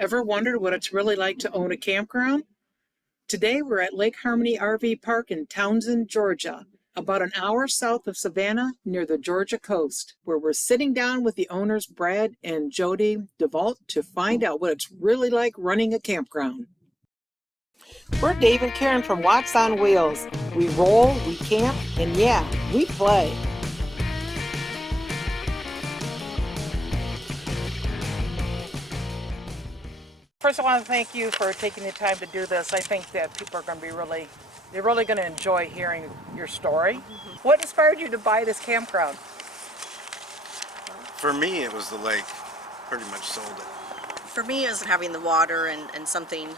Ever wondered what it's really like to own a campground? Today we're at Lake Harmony RV Park in Townsend, Georgia, about an hour south of Savannah near the Georgia coast, where we're sitting down with the owners Brad and Jodi 𝗿𝗏𝗍𝗏 to find out what it's really like running a campground. We're Dave and Karen from Watts on Wheels. We roll, we camp, and yeah, we play. First, I want to thank you for taking the time to do this. I think that people are going to be they're really going to enjoy hearing your story. What inspired you to buy this campground? For me, it was the lake. Pretty much sold it. For me, it was having the water and something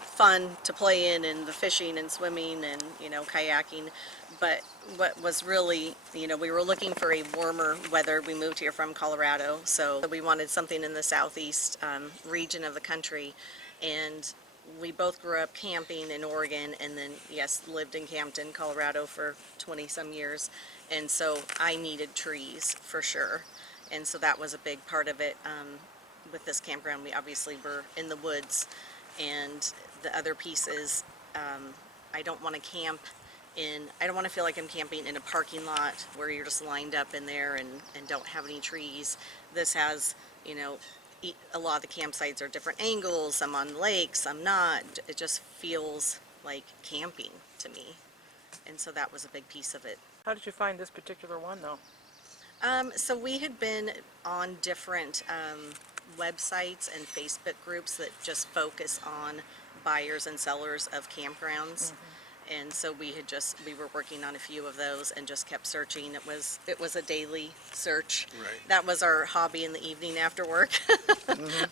fun to play in, and the fishing and swimming and, kayaking. But what was really, we were looking for a warmer weather. We moved here from Colorado, so we wanted something in the southeast region of the country. And we both grew up camping in Oregon, and then, yes, lived in Campton, Colorado for 20-some years. And so I needed trees for sure. And so that was a big part of it. With this campground, we obviously were in the woods. And the other piece is, I don't want to I don't want to feel like I'm camping in a parking lot where you're just lined up in there and don't have any trees. This has, a lot of the campsites are different angles, some on lakes, some not. It just feels like camping to me. And so that was a big piece of it. How did you find this particular one, though? So we had been on different websites and Facebook groups that just focus on buyers and sellers of campgrounds. And so we were working on a few of those and just kept searching. It was a daily search. Right. That was our hobby in the evening after work,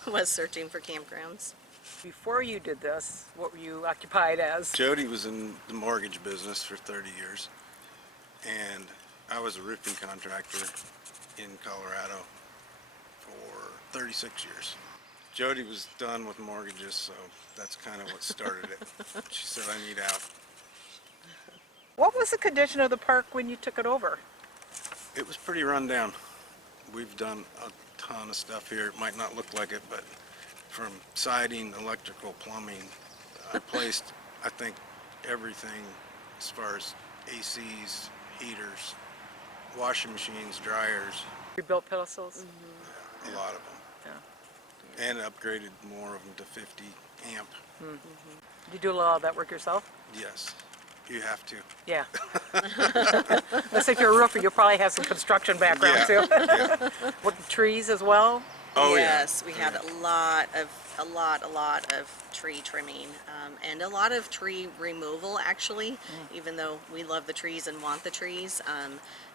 was searching for campgrounds. Before you did this, what were you occupied as? Jodi was in the mortgage business for 30 years, and I was a roofing contractor in Colorado for 36 years. Jodi was done with mortgages, so that's kind of what started it. She said, I need out. What was the condition of the park when you took it over? It was pretty run down. We've done a ton of stuff here. It might not look like it, but from siding, electrical, plumbing, I placed, I think, everything as far as ACs, heaters, washing machines, dryers. You built pedestals? A lot of them. Yeah. And upgraded more of them to 50 amp. Did you do a lot of that work yourself? Yes, you have to. Yeah. Let's say if you're a roofer, you'll probably have some construction background too. Yeah. With trees as well? Oh, yes, yeah. we had a lot of tree trimming and a lot of tree removal, actually. Even though we love the trees and want the trees,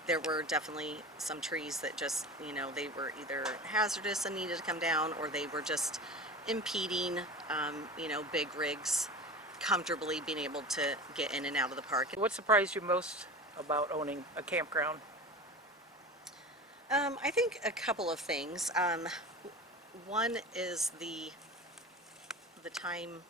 there were definitely some trees that just, they were either hazardous and needed to come down, or they were just impeding, big rigs comfortably being able to get in and out of the park. What surprised you most about owning a campground? I think a couple of things. One is the time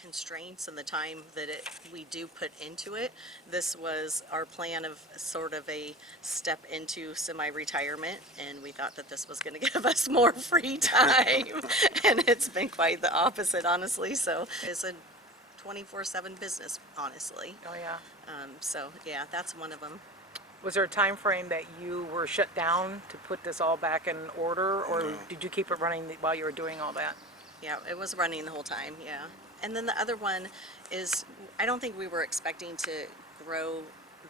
constraints and the time that we do put into it. This was our plan of sort of a step into semi-retirement, and we thought that this was going to give us more free time. And it's been quite the opposite, honestly. So it's a 24/7 business, honestly. Oh yeah. So yeah, that's one of them. Was there a time frame that you were shut down to put this all back in order, or No. did you keep it running while you were doing all that? Yeah, it was running the whole time, yeah. And then the other one is, I don't think we were expecting to grow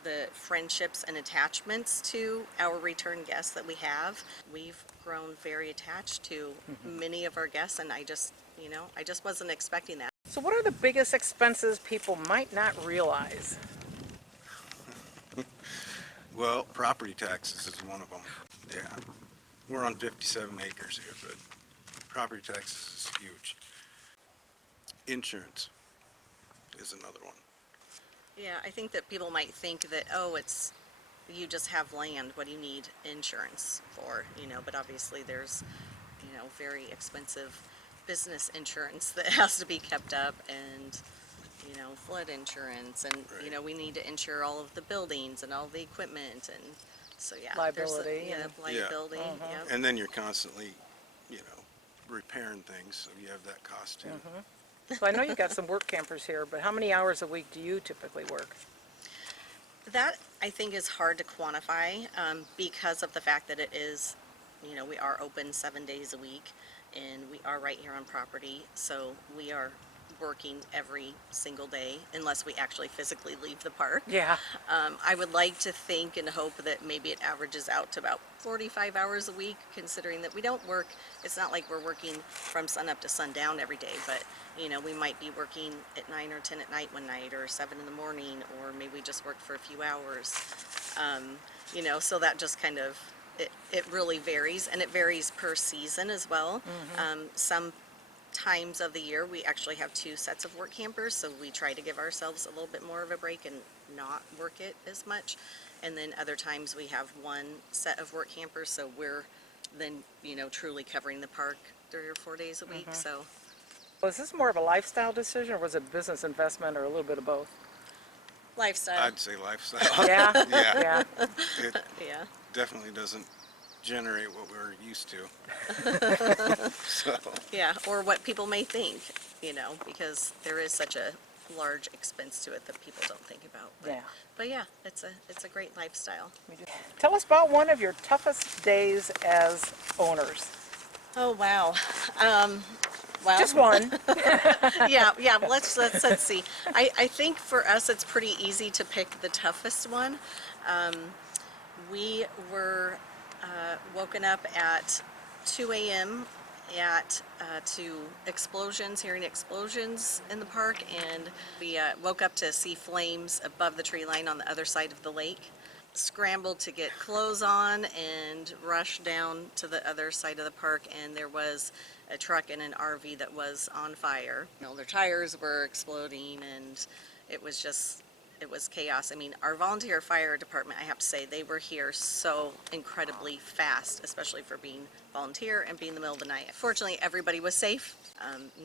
the friendships and attachments to our return guests that we have. We've grown very attached to many of our guests, and I just wasn't expecting that. So what are the biggest expenses people might not realize? Well, property taxes is one of them. Yeah. We're on 57 acres here, but property taxes is huge. Insurance is another one. Yeah, I think that people might think that, you just have land, what do you need insurance for, but obviously there's, very expensive business insurance that has to be kept up, and, flood insurance, and, Right. We need to insure all of the buildings and all the equipment, and so, yeah. Liability There's liability, Yeah. yeah. And then you're constantly, repairing things, so you have that cost too. So I know you got some work campers here, but how many hours a week do you typically work? That, I think, is hard to quantify because of the fact that it is, you know, we are open 7 days a week, and we are right here on property, so we are working every single day unless we actually physically leave the park. Yeah. I would like to think and hope that maybe it averages out to about 45 hours a week, considering that we don't work, it's not like we're working from sun up to sundown every day, but, you know, we might be working at 9 or 10 at night one night, or 7 in the morning, or maybe we just worked for a few hours. You know, so that just kind of, it really varies, and it varies per season as well. Some times of the year we actually have 2 sets of work campers, so we try to give ourselves a little bit more of a break and not work it as much. And then other times we have 1 set of work campers, so we're then, you know, truly covering the park 3 or 4 days a week. So Was this more of a lifestyle decision, or was it business investment, or a little bit of both? lifestyle. I'd say lifestyle. Yeah. Yeah. Yeah. It Yeah. definitely doesn't generate what we're used to. So, Yeah, or what people may think, you know, because there is such a large expense to it that people don't think about. Yeah. But yeah, it's a great lifestyle. Tell us about one of your toughest days as owners. Oh, wow. Well, Just one. yeah. Let's see. I think for us it's pretty easy to pick the toughest one. We were woken up at 2 a.m. To explosions, hearing explosions in the park, and we woke up to see flames above the tree line on the other side of the lake. Scrambled to get clothes on and rushed down to the other side of the park, and there was a truck and an RV that was on fire. You know, their tires were exploding, and it was chaos. I mean, our volunteer fire department, I have to say, they were here so incredibly fast, especially for being volunteer and being in the middle of the night. Fortunately, everybody was safe.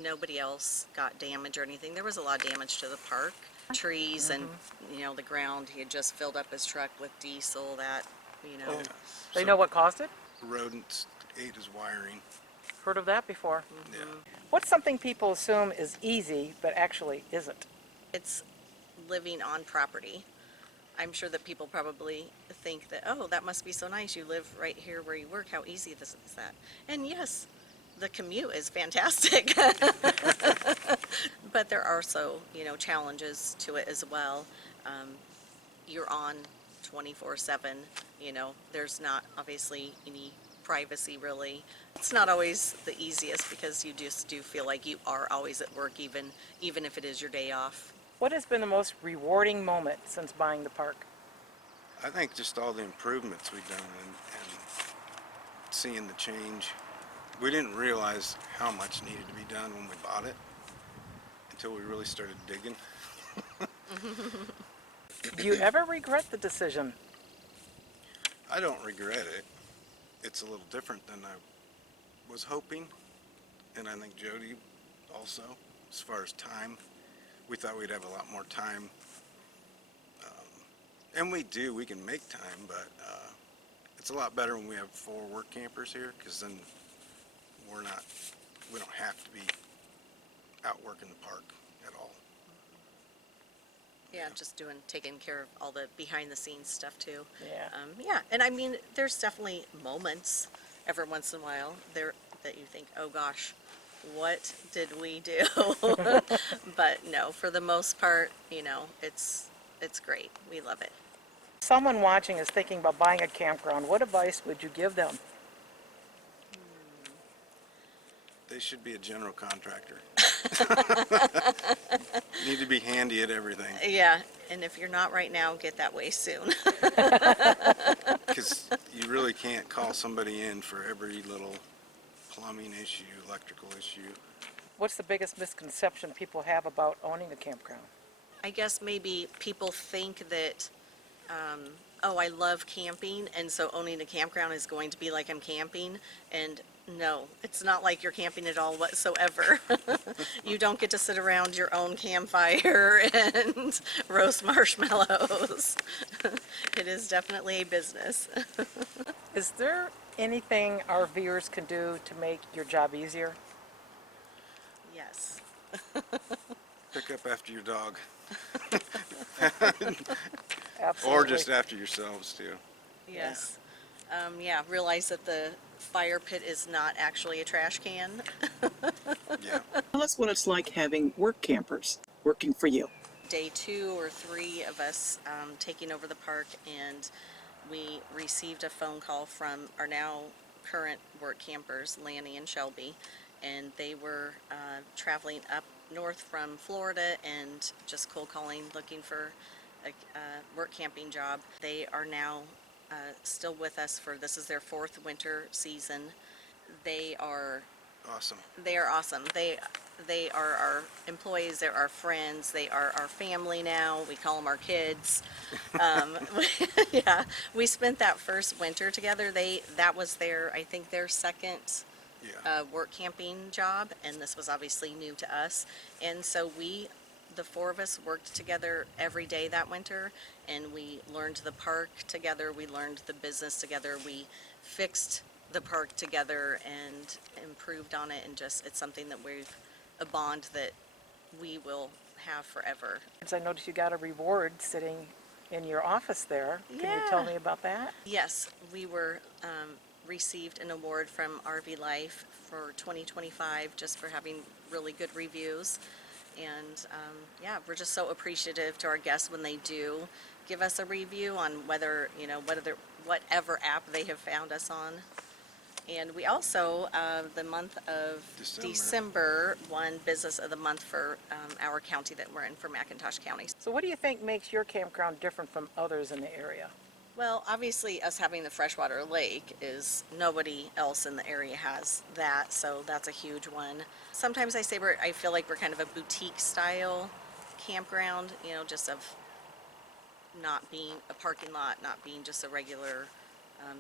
Nobody else got damage or anything. There was a lot of damage to the park. Trees and, you know, the ground. He had just filled up his truck with diesel that, you know. They know what caused it? rodents ate his wiring. Heard of that before. Yeah. What's something people assume is easy, but actually isn't? It's living on property. I'm sure that people probably think that, oh, that must be so nice. You live right here where you work. How easy this is that. And yes, the commute is fantastic. But there are also, you know, challenges to it as well. You're on 24/7. You know, there's not obviously any privacy really. It's not always the easiest because you just do feel like you are always at work, even if it is your day off. What has been the most rewarding moment since buying the park? I think just all the improvements we've done and seeing the change. We didn't realize how much needed to be done when we bought it until we really started digging. Do you ever regret the decision? I don't regret it. It's a little different than I was hoping, and I think Jody also, as far as time. We thought we'd have a lot more time, and we do. We can make time, but it's a lot better when we have 4 work campers here, because then we don't have to be out working the park at all. Yeah, just taking care of all the behind the scenes stuff too. Yeah. Yeah, and I mean, there's definitely moments every once in a while there that you think, oh gosh, what did we do? But no, for the most part, you know, it's great. We love it. Someone watching is thinking about buying a campground. What advice would you give them? They should be a general contractor. Need to be handy at everything, Yeah, and if you're not right now, get that way soon. because you really can't call somebody in for every little plumbing issue, electrical issue. What's the biggest misconception people have about owning a campground? I guess maybe people think that, oh, I love camping, and so owning a campground is going to be like I'm camping, and no, it's not like you're camping at all whatsoever. You don't get to sit around your own campfire and roast marshmallows. It is definitely a business. Is there Anything our viewers can do to make your job easier? Yes. Pick up after your dog, Absolutely. or just after yourselves too. Yes. Yeah, realize that the fire pit is not actually a trash can. Yeah. Tell us what it's like having work campers working for you. Day 2 or 3 of us taking over the park, and we received a phone call from our now current work campers, Lanny and Shelby, and they were traveling up north from Florida and just cold calling, looking for a work camping job. They are now still with us for, this is their 4th winter season. They are Awesome. they are awesome. They are our employees. They're our friends. They are our family now. We call them our kids. Um, yeah, we spent that first winter together. That was I think their second Yeah. work camping job, and this was obviously new to us. And so the 4 of us worked together every day that winter, and we learned the park together. We learned the business together. We fixed the park together and improved on it, and just, it's something that a bond that we will have forever. I noticed you got a reward sitting in your office there. Can you tell Yeah. me about that? Yes, we were received an award from RV Life for 2025 just for having really good reviews. And yeah, we're just so appreciative to our guests when they do give us a review on whatever app they have found us on. And we also, the month of December, won Business of the Month for our county that we're in, for McIntosh County. So what do you think makes your campground different from others in the area? Well, obviously, us having the freshwater lake is, nobody else in the area has that, so that's a huge one. Sometimes I say I feel like we're kind of a boutique style campground, just of not being a parking lot, not being just a regular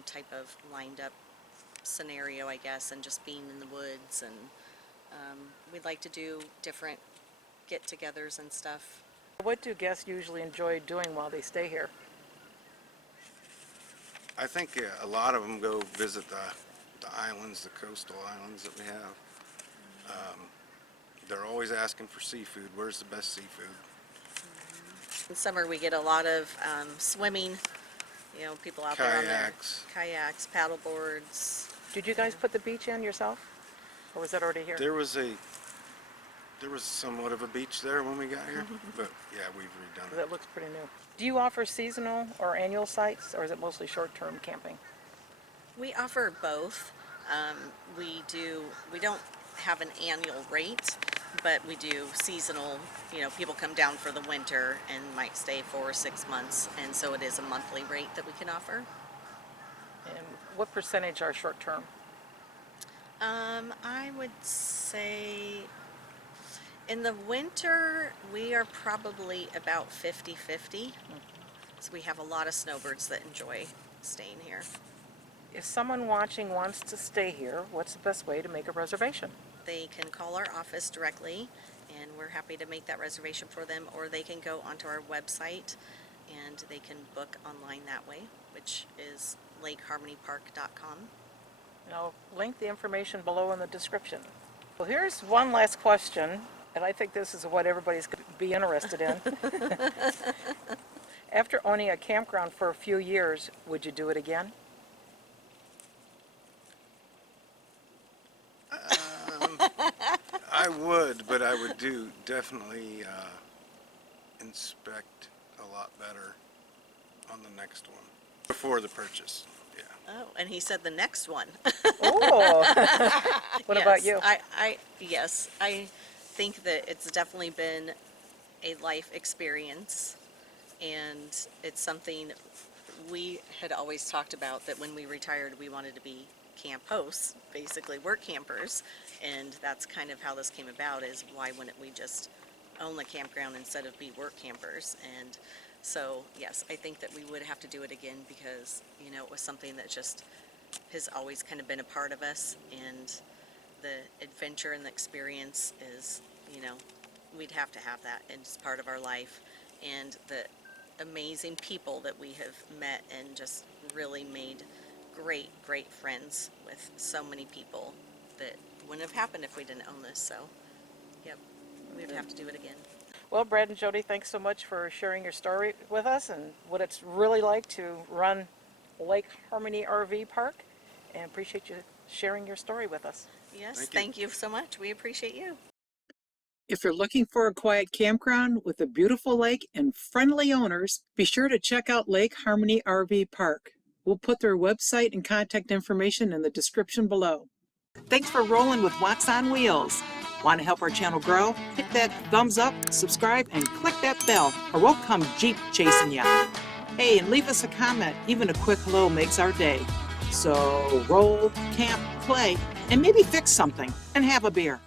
type of lined up scenario, I guess, and just being in the woods. And we'd like to do different get-togethers and stuff. What do guests usually enjoy doing while they stay here? I think a lot of them go visit the islands, the coastal islands that we have. They're always asking for seafood. Where's the best seafood? In summer, we get a lot of swimming, people out there on their kayaks, paddle boards. Did you guys put the beach in yourself? Or was that already here? There was somewhat of a beach there when we got here, but yeah, we've redone it. That looks pretty new. Do you offer seasonal or annual sites, or is it mostly short-term camping? We offer both. We don't have an annual rate, but we do seasonal. People come down for the winter and might stay 4 or 6 months, and so it is a monthly rate that we can offer. And what percentage are short-term? I would say in the winter, we are probably about 50-50. So we have a lot of snowbirds that enjoy staying here. If someone watching wants to stay here, what's the best way to make a reservation? They can call our office directly, and we're happy to make that reservation for them, or they can go onto our website and they can book online that way, which is 𝗿𝗵𝗁𝗆𝗃.com. And I'll link the information below in the description. Well, here's one last question, and I think this is what everybody's going to be interested in. After owning a campground for a few years, would you do it again? I would, but I would definitely inspect a lot better on the next one before the purchase. Yeah. Oh, and he said the next one. Oh! What about you? Yes, I think that it's definitely been a life experience, and it's something we had always talked about, that when we retired, we wanted to be camp hosts, basically work campers, and that's kind of how this came about, is why wouldn't we just own the campground instead of be work campers? And so, yes, I think that we would have to do it again, because, it was something that just has always kind of been a part of us, and the adventure and the experience is, we'd have to have that, and it's part of our life. And the amazing people that we have met and just really made great, great friends with so many people that wouldn't have happened if we didn't own this. So, yep, we'd have to do it again. Well, Brad and Jody, thanks so much for sharing your story with us and what it's really like to run Lake Harmony RV Park, and appreciate you sharing your story with us. Yes, thank you so much. We appreciate you. If you're looking for a quiet campground with a beautiful lake and friendly owners, be sure to check out Lake Harmony RV Park. We'll put their website and contact information in the description below. Thanks for rolling with Watts on Wheels. Want to help our channel grow? Hit that thumbs up, subscribe, and click that bell, or we'll come Jeep chasing ya. Hey, and leave us a comment. Even a quick hello makes our day. So roll, camp, play, and maybe fix something, and have a beer.